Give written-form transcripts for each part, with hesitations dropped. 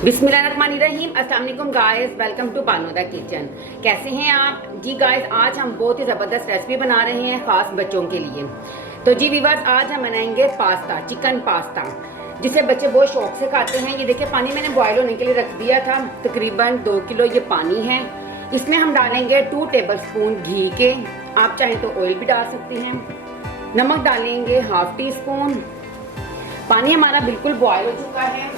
बिस्मिल्लाहिर्रहमानिर्रहीम। अस्सलाम वालेकुम गाइस, वेलकम टू पानोदा किचन। कैसे हैं आप जी गाइस? आज हम बहुत ही ज़बरदस्त रेसिपी बना रहे हैं ख़ास बच्चों के लिए। तो जी व्यूअर्स, आज हम बनाएंगे पास्ता, चिकन पास्ता, जिसे बच्चे बहुत शौक से खाते हैं। ये देखिए, पानी मैंने बॉयल होने के लिए रख दिया था। तकरीबन 2 किलो ये पानी है। इसमें हम डालेंगे 2 टेबलस्पून घी के, आप चाहें तो ऑयल भी डाल सकते हैं। नमक डालेंगे 1/2 टीस्पून। पानी हमारा बिल्कुल बॉयल हो चुका है।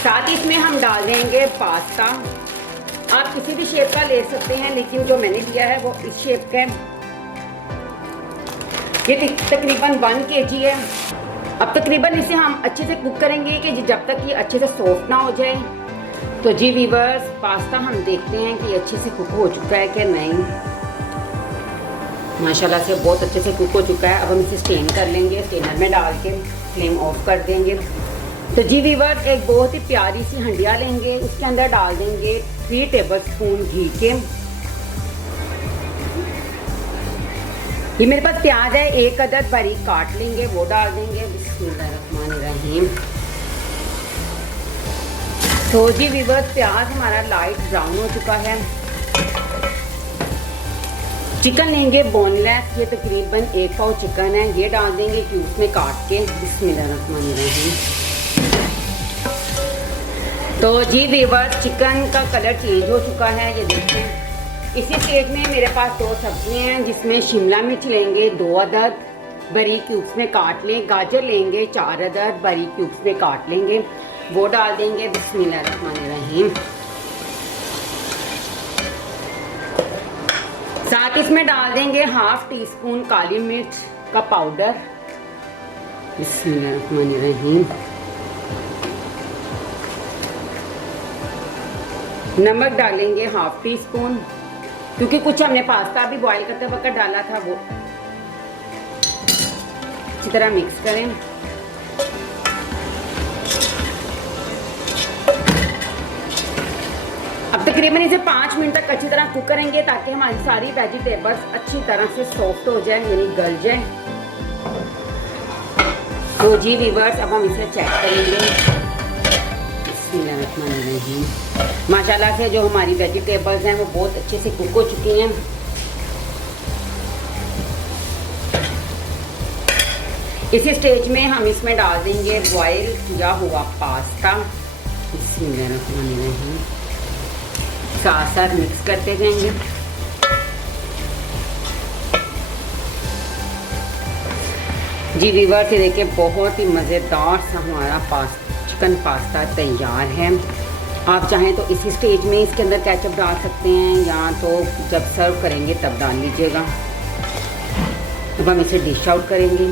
साथ ही इसमें हम डाल देंगे पास्ता। आप किसी भी शेप का ले सकते हैं, लेकिन जो मैंने लिया है वो इस शेप का है। ये तकरीबन 1 kg है। अब तकरीबन इसे हम अच्छे से कुक करेंगे कि जब तक ये अच्छे से सॉफ्ट ना हो जाए। तो जी व्यूअर्स, पास्ता हम देखते हैं कि अच्छे से कुक हो चुका है कि नहीं। माशाल्लाह से बहुत अच्छे से कुक हो चुका है। अब हम इसे स्टेन कर लेंगे, स्टेनर में डाल के फ्लेम ऑफ कर देंगे। तो जी व्यूअर्स, एक बहुत ही प्यारी सी हंडिया लेंगे, उसके अंदर डाल देंगे 3 टेबलस्पून घी के। ये मेरे पास प्याज है, 1 अदद बारीक काट लेंगे, वो डाल देंगे। बिस्मिल्लाहिर्रहमानिर्रहीम। तो जी व्यूअर्स, प्याज हमारा लाइट ब्राउन हो चुका है। चिकन लेंगे बोनलेस, ये तकरीबन 1 पाव चिकन है, ये डाल देंगे क्यूब्स में काट के। बिस्मिल्लाहिर्रहमानिर्रहीम। तो जी व्यूअर्स, चिकन का कलर चेंज हो चुका है, ये देखें। इसी स्टेज में मेरे पास 2 सब्जियां हैं, जिसमें शिमला मिर्च लेंगे 2 अदद, बारीक क्यूब्स में काट लें। गाजर लेंगे 4 अदद, बारीक क्यूब्स में काट लेंगे, वो डाल देंगे। बिस्मिल्लाहिर्रहमानिर्रहीम। साथ इसमें डाल देंगे 1/2 टीस्पून काली मिर्च का पाउडर। बिस्मिल्लाहिर्रहमानिर्रहीम। नमक डालेंगे 1/2 टीस्पून, क्योंकि कुछ हमने पास्ता भी बॉईल करते वक्त डाला था। वो अच्छी तरह मिक्स करें। अब तकरीबन इसे 5 मिनट तक अच्छी तरह कुक करेंगे, ताकि हमारी सारी वेजिटेबल्स अच्छी तरह से सॉफ्ट हो जाए, यानी गल जाए। तो जी व्यूअर्स, अब हम इसे चेक करेंगे। माशाल्लाह से जो हमारी वेजिटेबल्स हैं वो बहुत अच्छे से कुक हो चुकी हैं। इसी स्टेज में हम इसमें डाल देंगे बॉयल किया हुआ पास्ता। बिस्मिल्लाहिर्रहमानिर्रहीम। साथ साथ मिक्स करते जाएंगे। जी व्यूअर्स, ये देखिए, बहुत ही मज़ेदार सा हमारा चिकन पास्ता तैयार है। आप चाहें तो इसी स्टेज में इसके अंदर केचप डाल सकते हैं, या तो जब सर्व करेंगे तब डाल लीजिएगा। अब हम इसे डिश आउट करेंगे।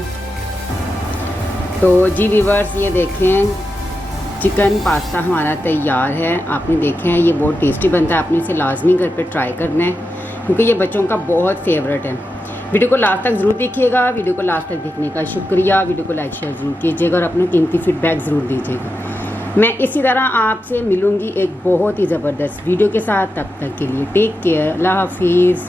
तो जी व्यूअर्स, ये देखें, चिकन पास्ता हमारा तैयार है। आपने देखे हैं, ये बहुत टेस्टी बनता है। आपने इसे लाजमी घर पे ट्राई करना है, क्योंकि ये बच्चों का बहुत फेवरेट है। वीडियो को लास्ट तक ज़रूर देखिएगा। वीडियो को लास्ट तक देखने का शुक्रिया। वीडियो को लाइक शेयर ज़रूर कीजिएगा और अपना कीमती फीडबैक ज़रूर दीजिएगा। मैं इसी तरह आपसे मिलूँगी एक बहुत ही ज़बरदस्त वीडियो के साथ। तब तक के लिए टेक केयर, अल्लाह हाफिज़।